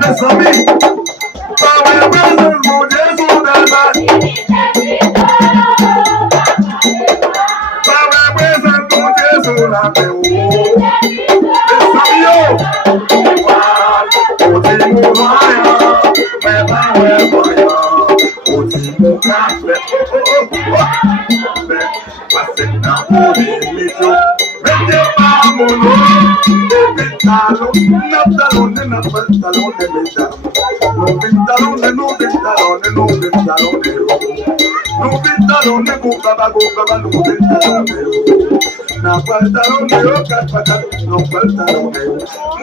Bésame, para besar con Jesús de para besar con Jesús la veo. Bésame yo, último vaya, me va a vaya, último café, pase na bonito, vete vámonos. Pantalones, no pantalones, no pantalones, no pantalones, no pantalones, no pantalones, no pantalones, na pantalones, no pantalones,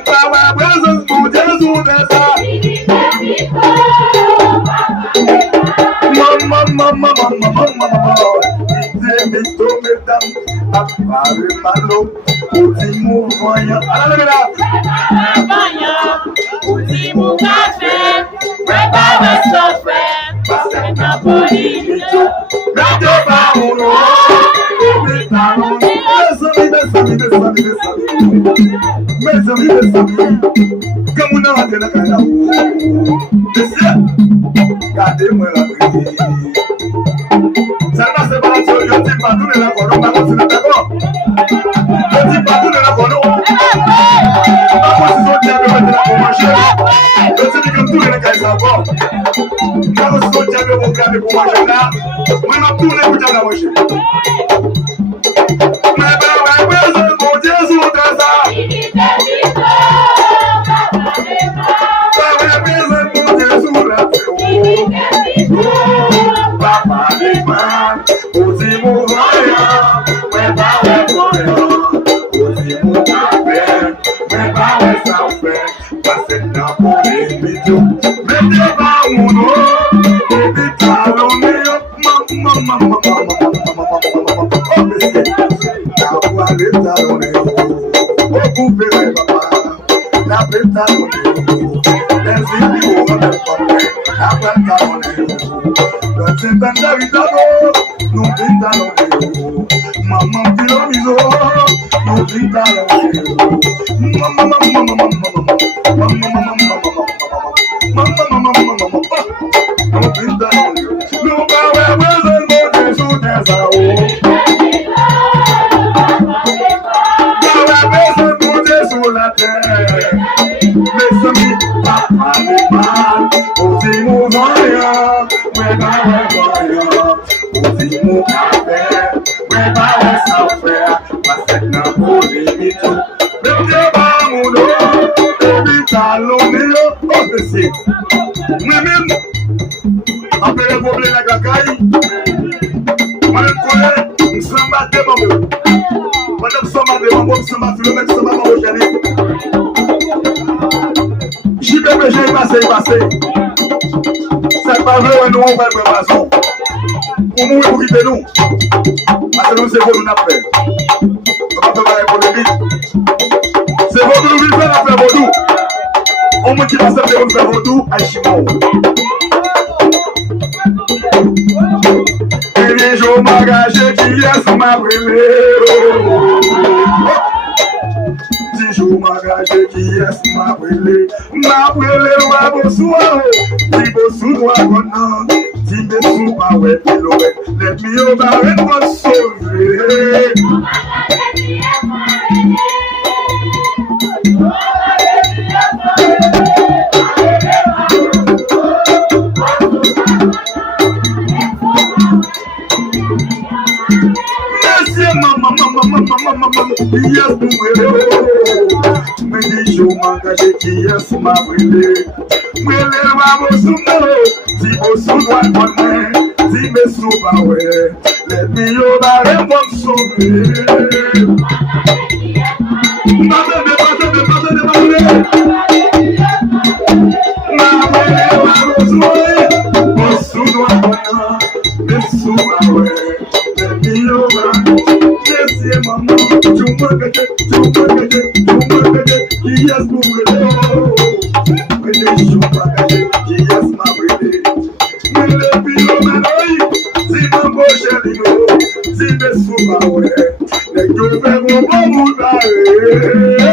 para besos muchas unidades. Mamá, malo, último banho, último café, prepara sofrer, passa na política, radio baúlo, como não há na cara, cadê meu amigo? Sana se balançou, eu te bato na coroa, mas você não pegou? Eu te bato na coroa. Mas você só tinha que bater na coroa. Eu te digo tudo na casa, pô. Mas você só tinha que bater na coroa. Mas não tudo na casa, hoje. Mas vai pensar com Jesus dessa. Vai pensar com Jesus dessa. Papa de man, último banho, último café, passe na política, me leva taloneo, mamá pilomizo, no pintalo, último café, prepara essa oferta, passa na política, meu Deus, taloneo, obese. Moi-même, après le problème de la cacaille, moi je connais, nous sommes battus, maman. Madame, nous sommes battus, maman, nous sommes battus, nous sommes battus, JPP, j'ai passé. C'est pas vrai, nous on va le poisson. Pour nous, pour quitter nous. Parce que nous, c'est vous, nous n'avons fait. On va faire pour le vide. C'est vous, nous vivons à faire vaudou. On me dit que ça fait faire vaudou à Chimon. Et les jours m'engagés qui est ma brûlée. Jours m'engagés qui est ma brûlée. Ma brûlée, ma bonsoir. Ti bonsoir, non. Ti besou, ma ouais, pilouette. Let me over and go sauver. Yes, me dijo mangaje que yes ma brûlé. Me leva bosuno, si bosuno akone, si me suba we. Let me over and go sauver. fais mon bon moutaré.